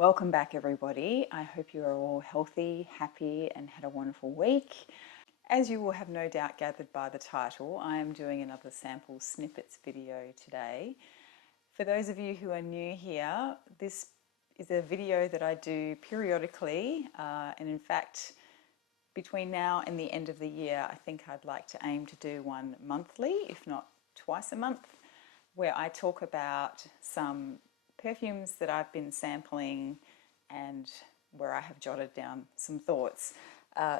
Welcome back, everybody. I hope you are all healthy, happy, and had a wonderful week. As you will have no doubt gathered by the title, I am doing another sample snippets video today. For those of you who are new here, this is a video that I do periodically, and in fact, between now and the end of the year, I think I'd like to aim to do one monthly, if not twice a month, where I talk about some perfumes that I've been sampling and where I have jotted down some thoughts.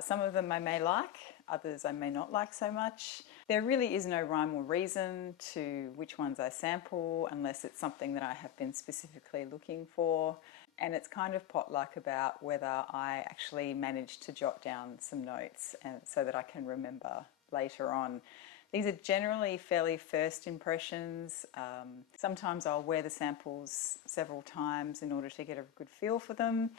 Some of them I may like, others I may not like so much. There really is no rhyme or reason to which ones I sample unless it's something that I have been specifically looking for. And it's kind of potluck about whether I actually managed to jot down some notes and so that I can remember later on. These are generally fairly first impressions. Sometimes I'll wear the samples several times in order to get a good feel for them.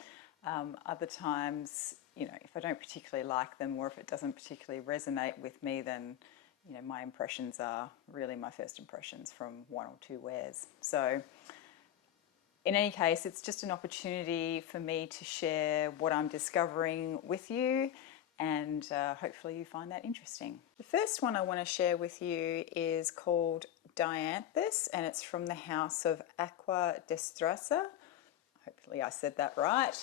Other times, if I don't particularly like them or if it doesn't particularly resonate with me, then my impressions are really my first impressions from one or two wears. So in any case, it's just an opportunity for me to share what I'm discovering with you, and hopefully you find that interesting. The first one I want to share with you is called Dianthus, and it's from the house of Acqua de Stresa. Hopefully I said that right.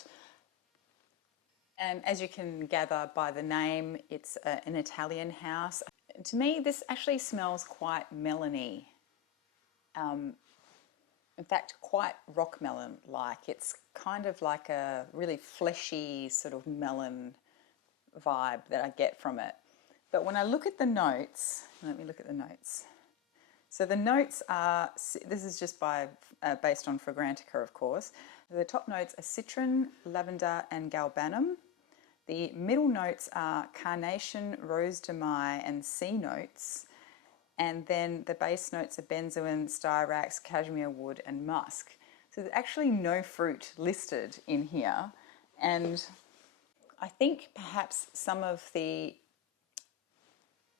And as you can gather by the name, it's an Italian house. To me, this actually smells quite melony. In fact, quite rock melon-like. It's kind of like a really fleshy sort of melon vibe that I get from it. But when I look at the notes, let me look at the notes. So the notes are, this is just based on Fragrantica, of course. The top notes are citron, lavender and galbanum. The middle notes are carnation, rose de mai and sea notes. And then the base notes are benzoin, styrax, cashmere wood and musk. So there's actually no fruit listed in here. And I think perhaps some of the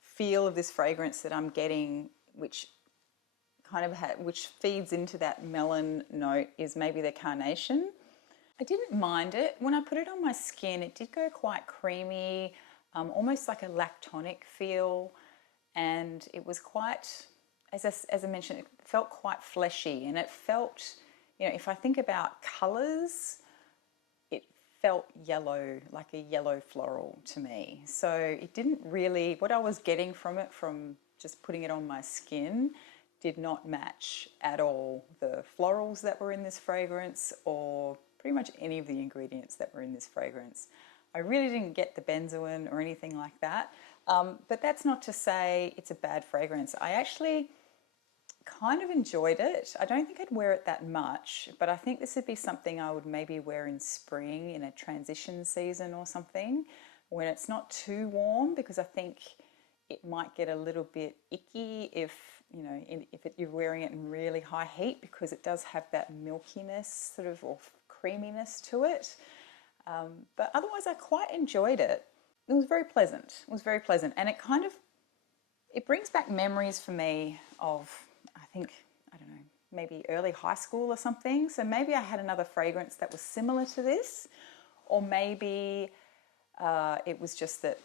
feel of this fragrance that I'm getting, which feeds into that melon note, is maybe the carnation. I didn't mind it. When I put it on my skin, it did go quite creamy, almost like a lactonic feel, and it was quite, as I mentioned, it felt quite fleshy, and it felt, if I think about colours, it felt yellow, like a yellow floral to me. So it didn't really, what I was getting from it, from just putting it on my skin, did not match at all the florals that were in this fragrance or pretty much any of the ingredients that were in this fragrance. I really didn't get the benzoin or anything like that, but that's not to say it's a bad fragrance. I actually kind of enjoyed it. I don't think I'd wear it that much, but I think this would be something I would maybe wear in spring in a transition season or something when it's not too warm, because I think it might get a little bit icky if you're wearing it in really high heat, because it does have that milkiness sort of, or creaminess to it. But otherwise I quite enjoyed it. It was very pleasant. It was very pleasant, and it brings back memories for me of, I think, I don't know, maybe early high school or something. So maybe I had another fragrance that was similar to this, or maybe it was just that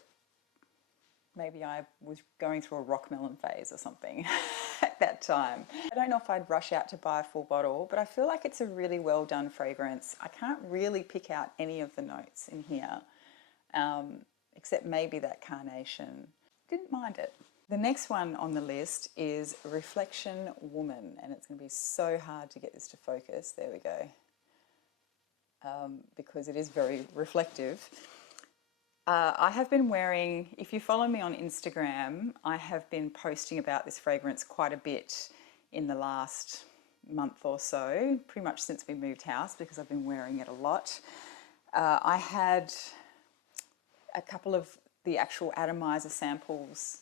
maybe I was going through a rock melon phase or something at that time. I don't know if I'd rush out to buy a full bottle, but I feel like it's a really well done fragrance. I can't really pick out any of the notes in here, except maybe that carnation. Didn't mind it. The next one on the list is Reflection Woman, and it's going to be so hard to get this to focus. There we go. Because it is very reflective. I have been wearing, if you follow me on Instagram, I have been posting about this fragrance quite a bit in the last month or so, pretty much since we moved house, because I've been wearing it a lot. I had a couple of the actual atomizer samples,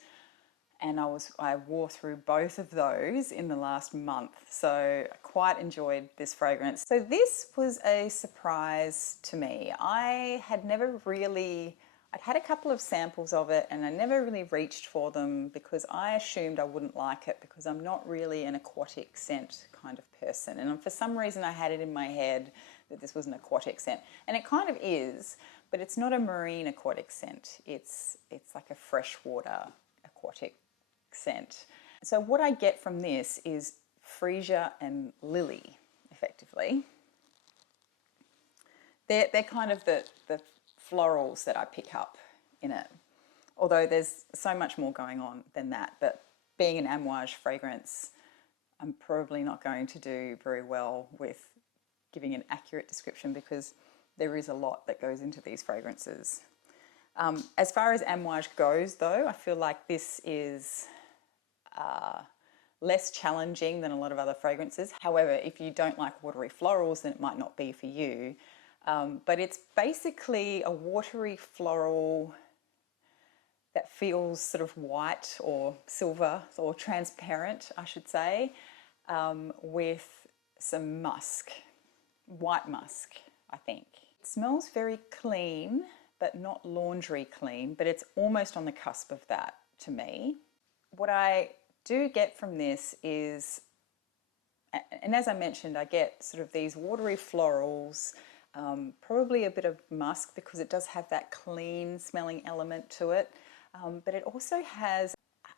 and I wore through both of those in the last month, so I quite enjoyed this fragrance. So this was a surprise to me. I'd had a couple of samples of it, and I never really reached for them because I assumed I wouldn't like it, because I'm not really an aquatic scent kind of person, and for some reason I had it in my head that this was an aquatic scent. And it kind of is, but it's not a marine aquatic scent. It's like a freshwater aquatic scent. So what I get from this is freesia and lily, effectively. They're kind of the florals that I pick up in it. Although there's so much more going on than that. But being an Amouage fragrance, I'm probably not going to do very well with giving an accurate description because there is a lot that goes into these fragrances. As far as Amouage goes, though, I feel like this is less challenging than a lot of other fragrances. However, if you don't like watery florals, then it might not be for you. But it's basically a watery floral that feels sort of white or silver or transparent, I should say, with some musk, white musk, I think. It smells very clean, but not laundry clean, but it's almost on the cusp of that to me. What I do get from this is, and as I mentioned, I get sort of these watery florals, probably a bit of musk because it does have that clean smelling element to it. But it also has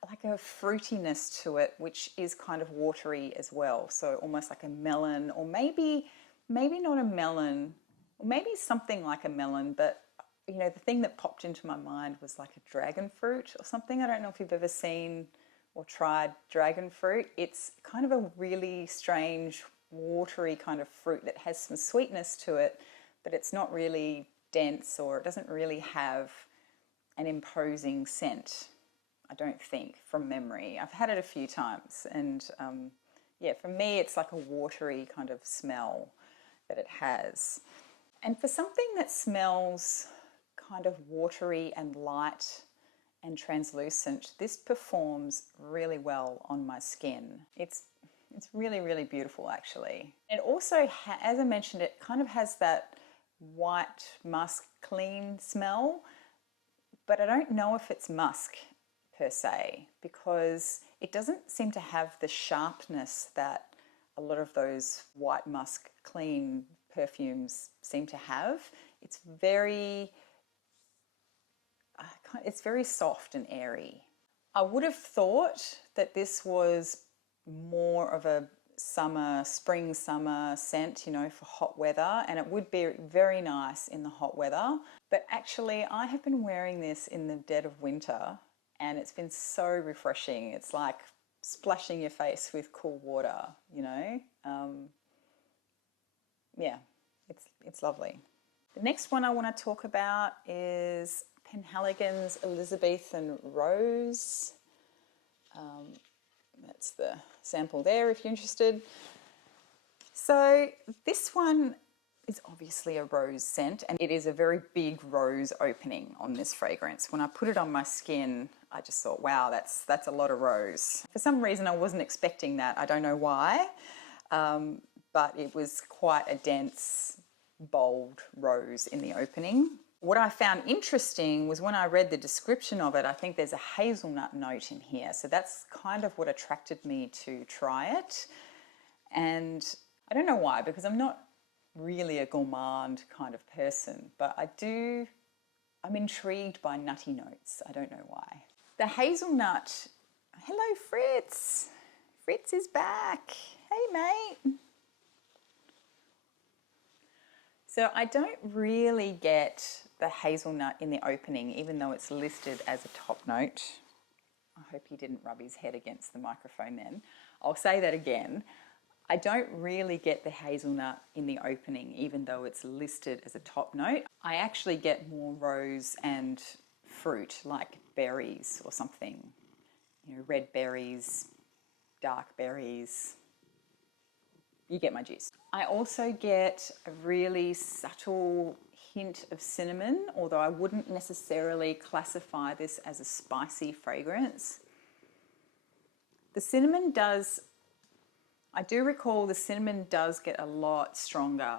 like a fruitiness to it, which is kind of watery as well. So almost like a melon, or maybe not a melon, or maybe something like a melon. But you know, the thing that popped into my mind was like a dragon fruit or something. I don't know if you've ever seen or tried dragon fruit. It's kind of a really strange, watery kind of fruit that has some sweetness to it, but it's not really dense, or it doesn't really have an imposing scent, I don't think, from memory. I've had it a few times, and yeah, for me it's like a watery kind of smell that it has. And for something that smells kind of watery and light and translucent, this performs really well on my skin. It's really, really beautiful, actually. It also, as I mentioned, it kind of has that white musk clean smell, but I don't know if it's musk per se, because it doesn't seem to have the sharpness that a lot of those white musk clean perfumes seem to have. It's very soft and airy. I would have thought that this was more of a spring summer scent, you know, for hot weather, and it would be very nice in the hot weather. But actually, I have been wearing this in the dead of winter, and it's been so refreshing. It's like splashing your face with cool water, you know. Yeah, it's lovely. The next one I want to talk about is Penhaligon's Elisabethan Rose. That's the sample there if you're interested. So this one is obviously a rose scent, and it is a very big rose opening on this fragrance. When I put it on my skin, I just thought, wow, that's a lot of rose. For some reason, I wasn't expecting that. I don't know why, but it was quite a dense, bold rose in the opening. What I found interesting was when I read the description of it, I think there's a hazelnut note in here. So that's kind of what attracted me to try it. And I don't know why, because I'm not really a gourmand kind of person, but I'm intrigued by nutty notes. I don't know why. The hazelnut, hello Fritz. Fritz is back. Hey mate. So I don't really get the hazelnut in the opening, even though it's listed as a top note. I hope he didn't rub his head against the microphone then. I'll say that again. I don't really get the hazelnut in the opening, even though it's listed as a top note. I actually get more rose and fruit, like berries or something. You know, red berries, dark berries. You get my gist. I also get a really subtle hint of cinnamon, although I wouldn't necessarily classify this as a spicy fragrance. The cinnamon does, I do recall the cinnamon does get a lot stronger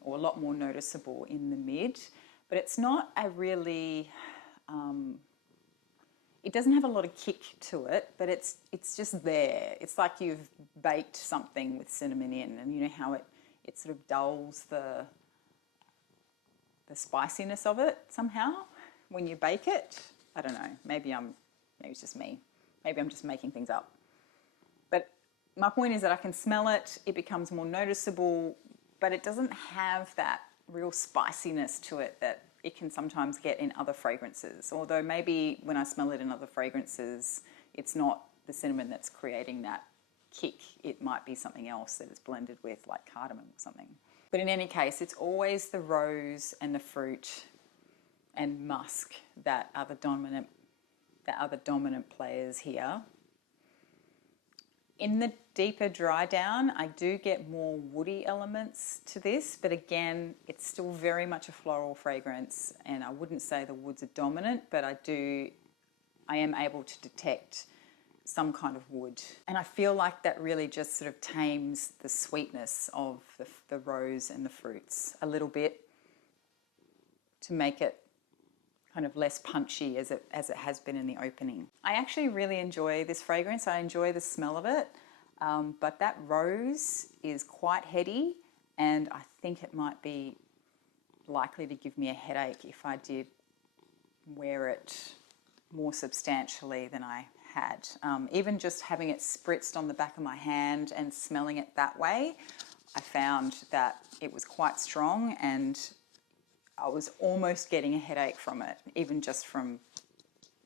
or a lot more noticeable in the mid, but it's not a really, it doesn't have a lot of kick to it, but it's just there. It's like you've baked something with cinnamon in, and you know how it sort of dulls the spiciness of it somehow when you bake it. I don't know, maybe it's just me. Maybe I'm just making things up. But my point is that I can smell it, it becomes more noticeable, but it doesn't have that real spiciness to it that it can sometimes get in other fragrances. Although maybe when I smell it in other fragrances, it's not the cinnamon that's creating that kick. It might be something else that it's blended with, like cardamom or something. But in any case, it's always the rose and the fruit and musk that are the dominant players here. In the deeper dry down, I do get more woody elements to this, but again, it's still very much a floral fragrance, and I wouldn't say the woods are dominant, but I am able to detect some kind of wood. And I feel like that really just sort of tames the sweetness of the rose and the fruits a little bit to make it kind of less punchy as it has been in the opening. I actually really enjoy this fragrance. I enjoy the smell of it, but that rose is quite heady, and I think it might be likely to give me a headache if I did wear it more substantially than I had. Even just having it spritzed on the back of my hand and smelling it that way, I found that it was quite strong, and I was almost getting a headache from it, even just from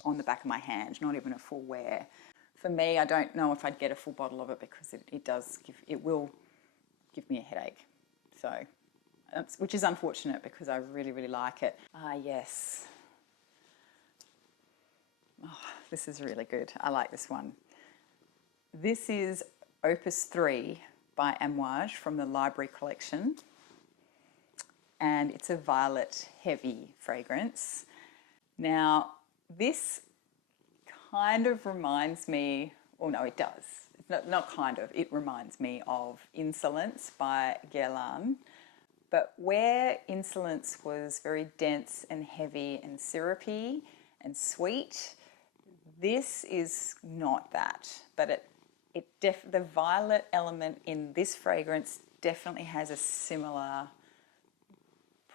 on the back of my hand, not even a full wear. For me, I don't know if I'd get a full bottle of it because it will give me a headache. So, which is unfortunate because I really, really like it. Ah, yes. Oh, this is really good. I like this one. This is Opus III by Amouage from the Library Collection. And it's a violet heavy fragrance. Now, this kind of reminds me, or no, it does. Not kind of, it reminds me of Insolence by Guerlain. But where Insolence was very dense and heavy and syrupy and sweet, this is not that. But the violet element in this fragrance definitely has a similar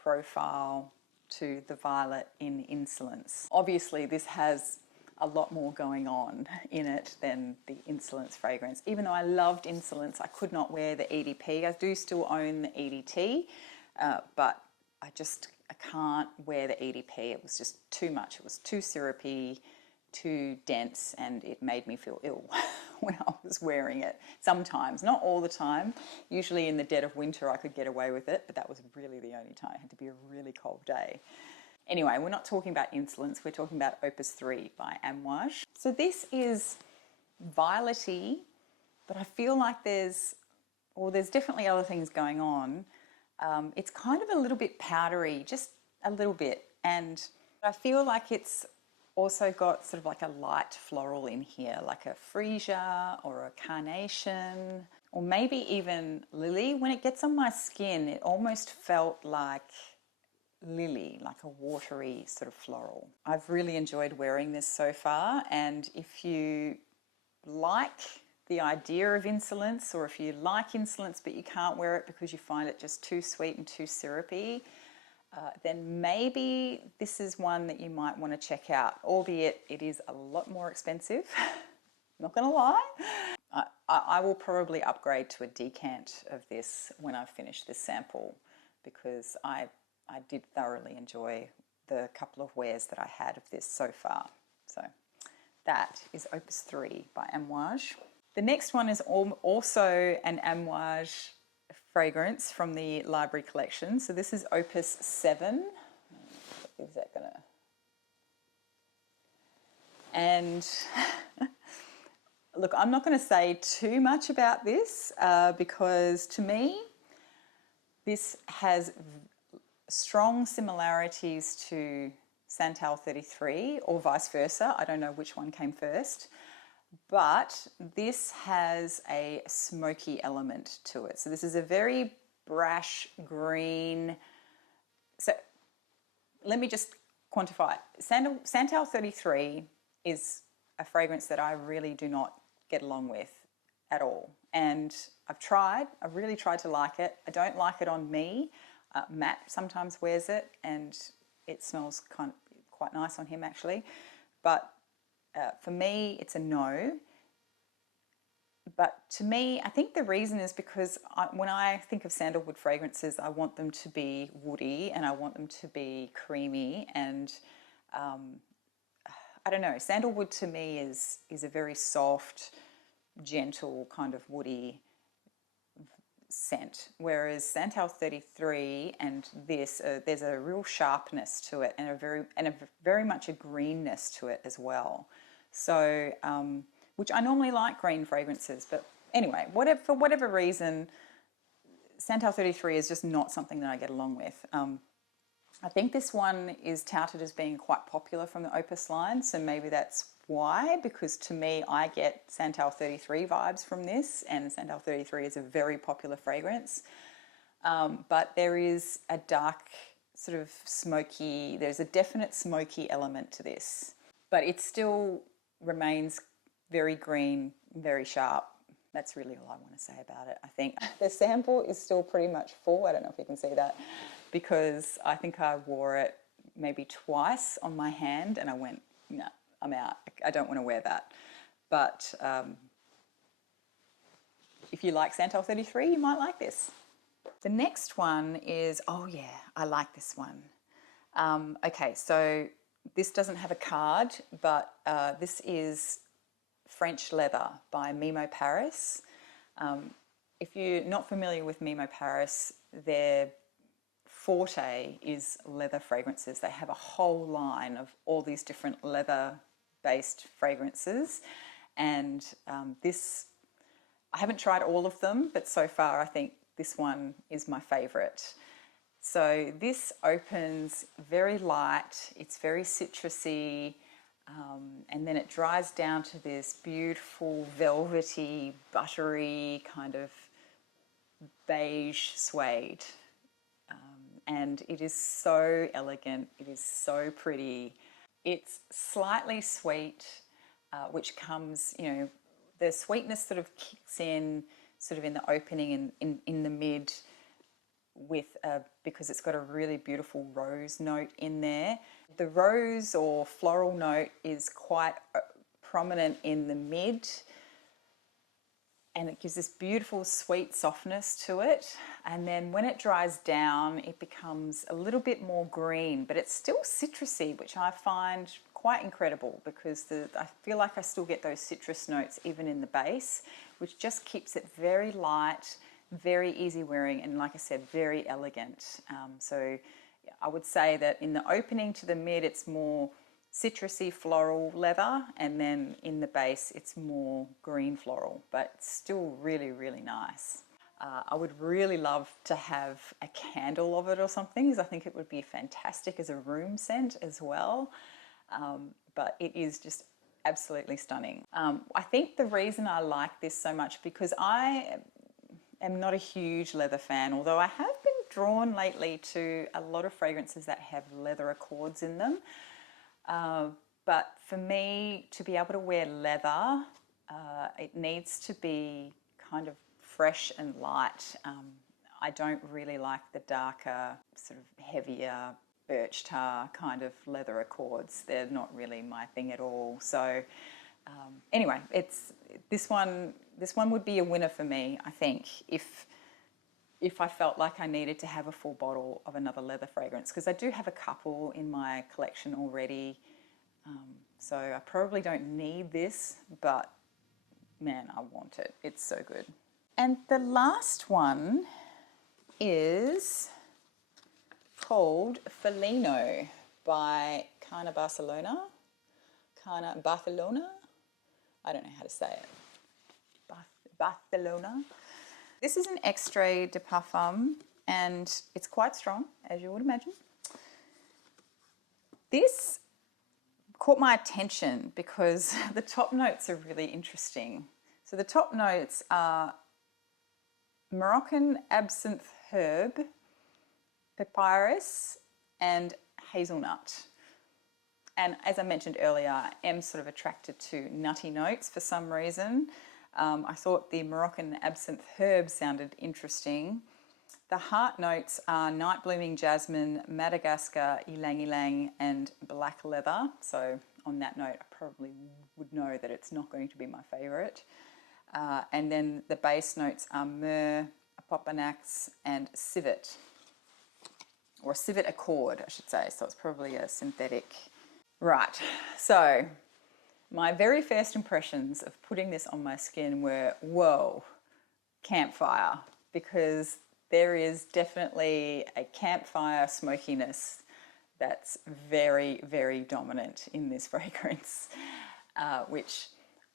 profile to the violet in Insolence. Obviously, this has a lot more going on in it than the Insolence fragrance. Even though I loved Insolence, I could not wear the EDP. I do still own the EDT, but I can't wear the EDP. It was just too much. It was too syrupy, too dense, and it made me feel ill when I was wearing it. Sometimes, not all the time. Usually in the dead of winter I could get away with it, but that was really the only time. It had to be a really cold day. Anyway, we're not talking about Insolence, we're talking about Opus III by Amouage. So this is violety, but I feel like there's definitely other things going on. It's kind of a little bit powdery, just a little bit, and I feel like it's also got sort of like a light floral in here, like a freesia or a carnation, or maybe even lily. When it gets on my skin, it almost felt like lily, like a watery sort of floral. I've really enjoyed wearing this so far, and if you like the idea of Insolence, or if you like Insolence but you can't wear it because you find it just too sweet and too syrupy, then maybe this is one that you might want to check out, albeit it is a lot more expensive. Not going to lie. I will probably upgrade to a decant of this when I finish this sample, because I did thoroughly enjoy the couple of wears that I had of this so far. So that is Opus III by Amouage. The next one is also an Amouage fragrance from the Library Collection. So this is Opus VII. Is that gonna? And look, I'm not going to say too much about this because to me, this has strong similarities to Santal 33 or vice versa. I don't know which one came first. But this has a smoky element to it. So this is a very brash green. So let me just quantify it. Santal 33 is a fragrance that I really do not get along with at all. And I've really tried to like it. I don't like it on me. Matt sometimes wears it and it smells quite nice on him actually. But for me, it's a no. But to me, I think the reason is because when I think of sandalwood fragrances, I want them to be woody and I want them to be creamy. And I don't know, sandalwood to me is a very soft, gentle kind of woody scent. Whereas Santal 33 and this, there's a real sharpness to it and a very much a greenness to it as well. So, which I normally like green fragrances, but anyway, for whatever reason, Santal 33 is just not something that I get along with. I think this one is touted as being quite popular from the Opus line, so maybe that's why, because to me, I get Santal 33 vibes from this, and Santal 33 is a very popular fragrance. But there is a dark, sort of smoky, there's a definite smoky element to this, but it still remains very green, very sharp. That's really all I want to say about it, I think. The sample is still pretty much full. I don't know if you can see that, because I think I wore it maybe twice on my hand and I went, no, I'm out. I don't want to wear that. But if you like Santal 33, you might like this. The next one is, oh yeah, I like this one. Okay, so this doesn't have a card, but this is French Leather by Memo Paris. If you're not familiar with Memo Paris, their forte is leather fragrances. They have a whole line of all these different leather-based fragrances, and this, I haven't tried all of them, but so far I think this one is my favourite. So this opens very light, it's very citrusy, and then it dries down to this beautiful velvety, buttery kind of beige suede. And it is so elegant, it is so pretty. It's slightly sweet, which comes, you know, the sweetness sort of kicks in sort of in the opening and in the mid with because it's got a really beautiful rose note in there. The rose or floral note is quite prominent in the mid, and it gives this beautiful sweet softness to it. And then when it dries down, it becomes a little bit more green, but it's still citrusy, which I find quite incredible, because I feel like I still get those citrus notes even in the base, which just keeps it very light, very easy wearing, and like I said, very elegant. So I would say that in the opening to the mid, it's more citrusy floral leather, and then in the base it's more green floral, but still really, really nice. I would really love to have a candle of it or something, because I think it would be fantastic as a room scent as well. But it is just absolutely stunning. I think the reason I like this so much, because I am not a huge leather fan, although I have been drawn lately to a lot of fragrances that have leather accords in them. But for me, to be able to wear leather, it needs to be kind of fresh and light. I don't really like the darker, sort of heavier birch tar kind of leather accords. They're not really my thing at all. So anyway, this one would be a winner for me, I think, if I felt like I needed to have a full bottle of another leather fragrance, because I do have a couple in my collection already. So I probably don't need this, but man, I want it. It's so good. And the last one is called Felino by Carner Barcelona. Carner Barcelona? I don't know how to say it. Barcelona. This is an extrait de parfum, and it's quite strong, as you would imagine. This caught my attention because the top notes are really interesting. So the top notes are Moroccan absinthe herb, papyrus, and hazelnut. And as I mentioned earlier, I am sort of attracted to nutty notes for some reason. I thought the Moroccan absinthe herb sounded interesting. The heart notes are night blooming jasmine, Madagascar, ylang ylang, and black leather. So on that note, I probably would know that it's not going to be my favourite. And then the base notes are myrrh, apopanax, and civet, or civet accord, I should say. So it's probably a synthetic. Right, so my very first impressions of putting this on my skin were, whoa, campfire, because there is definitely a campfire smokiness that's very, very dominant in this fragrance, which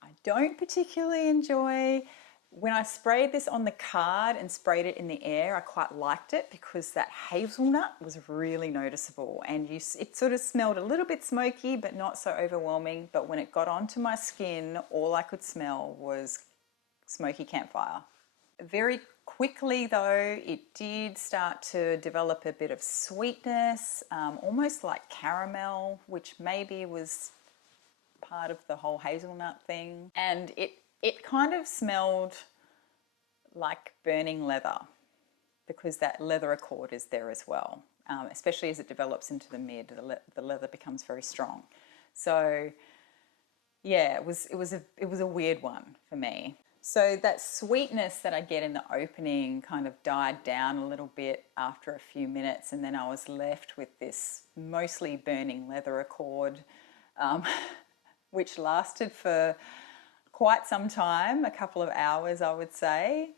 I don't particularly enjoy. When I sprayed this on the card and sprayed it in the air, I quite liked it because that hazelnut was really noticeable, and it sort of smelled a little bit smoky but not so overwhelming. But when it got onto my skin, all I could smell was smoky campfire. Very quickly though, it did start to develop a bit of sweetness, almost like caramel, which maybe was part of the whole hazelnut thing. And it kind of smelled like burning leather, because that leather accord is there as well, especially as it develops into the mid, the leather becomes very strong. So yeah, it was a weird one for me. So that sweetness that I get in the opening kind of died down a little bit after a few minutes, and then I was left with this mostly burning leather accord, which lasted for quite some time, a couple of hours I would say.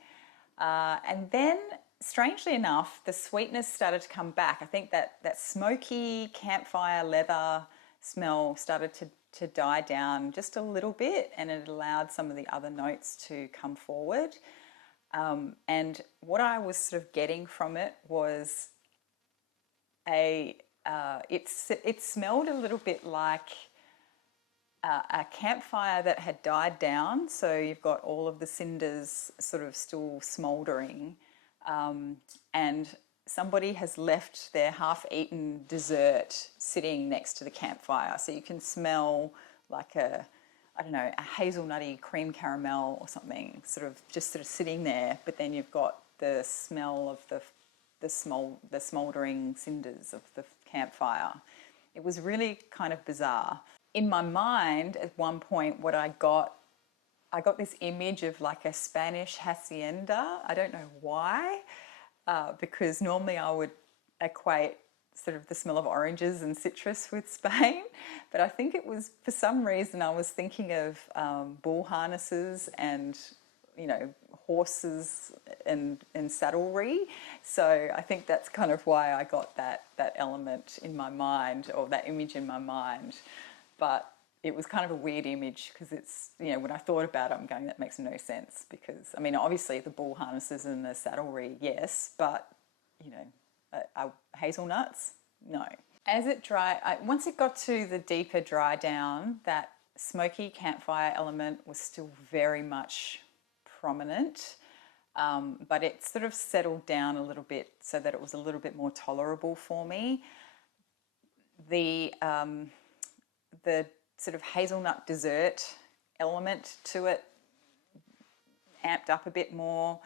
And then, strangely enough, the sweetness started to come back. I think that smoky campfire leather smell started to die down just a little bit, and it allowed some of the other notes to come forward. And what I was sort of getting from it was it smelled a little bit like a campfire that had died down. So you've got all of the cinders sort of still smouldering, and somebody has left their half-eaten dessert sitting next to the campfire. So you can smell like a hazelnutty cream caramel or something, sort of sitting there. But then you've got the smell of the smouldering cinders of the campfire. It was really kind of bizarre. In my mind, at one point, I got this image of like a Spanish hacienda. I don't know why, because normally I would equate sort of the smell of oranges and citrus with Spain, but I think it was, for some reason, I was thinking of bull harnesses and, horses and saddlery. So I think that's kind of why I got that element in my mind, or that image in my mind. But it was kind of a weird image, because it's, when I thought about it, I'm going, that makes no sense, because, obviously the bull harnesses and the saddlery, yes, but, hazelnuts, no. As it once it got to the deeper dry down, that smoky campfire element was still very much prominent, but it sort of settled down a little bit so that it was a little bit more tolerable for me. The sort of hazelnut dessert element to it amped up a bit more,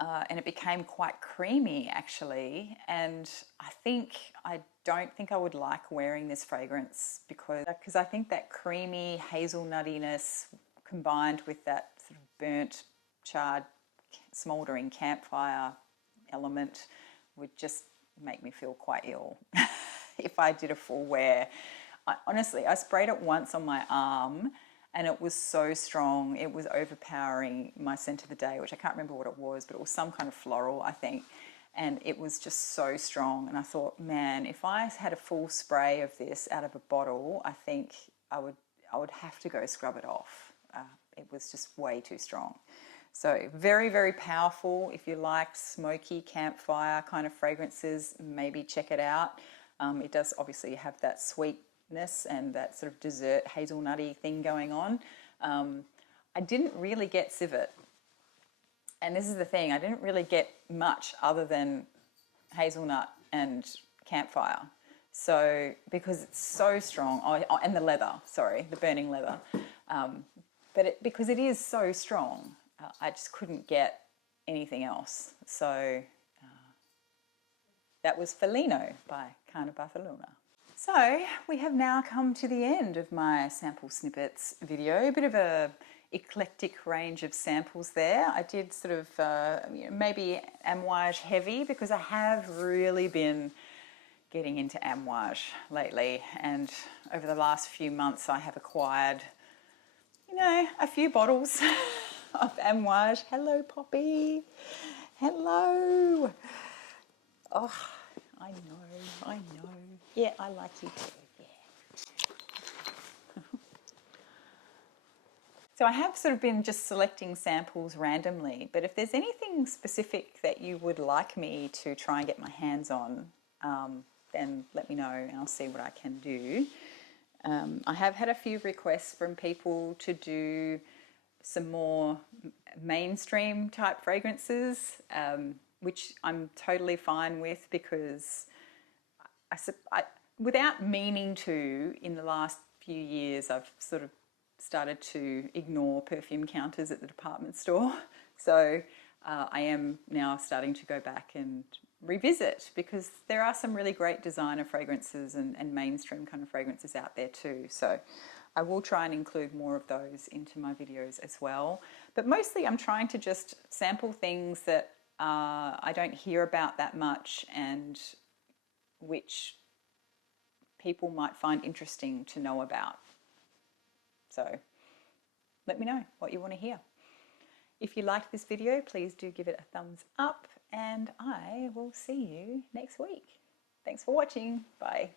and it became quite creamy actually. And I don't think I would like wearing this fragrance, because I think that creamy hazelnuttiness combined with that sort of burnt, charred, smouldering campfire element would just make me feel quite ill if I did a full wear. Honestly, I sprayed it once on my arm, and it was so strong. It was overpowering my scent of the day, which I can't remember what it was, but it was some kind of floral, I think. And it was just so strong. And I thought, man, if I had a full spray of this out of a bottle, I think I would have to go scrub it off. It was just way too strong. So very, very powerful. If you like smoky campfire kind of fragrances, maybe check it out. It does obviously have that sweetness and that sort of dessert hazelnutty thing going on. I didn't really get civet. And this is the thing, I didn't really get much other than hazelnut and campfire. So, because it's so strong, and the leather, sorry, the burning leather. but because it is so strong, I just couldn't get anything else. So that was Felino by Carner, Barcelona. So we have now come to the end of my sample snippets video. A bit of a eclectic range of samples there. I did sort of maybe Amouage heavy because I have really been getting into Amouage lately, and over the last few months I have acquired, you know, a few bottles of Amouage. Hello, Poppy. Hello. Oh, I know. Yeah, I like you too, yeah. So I have sort of been just selecting samples randomly, but if there's anything specific that you would like me to try and get my hands on, then let me know and I'll see what I can do. I have had a few requests from people to do some more mainstream type fragrances, which I'm totally fine with, because without meaning to, in the last few years, I've sort of started to ignore perfume counters at the department store. So I am now starting to go back and revisit, because there are some really great designer fragrances and mainstream kind of fragrances out there too. So I will try and include more of those into my videos as well. But mostly I'm trying to just sample things that I don't hear about that much, and which people might find interesting to know about. So let me know what you want to hear. If you liked this video, please do give it a thumbs up, and I will see you next week. Thanks for watching. Bye.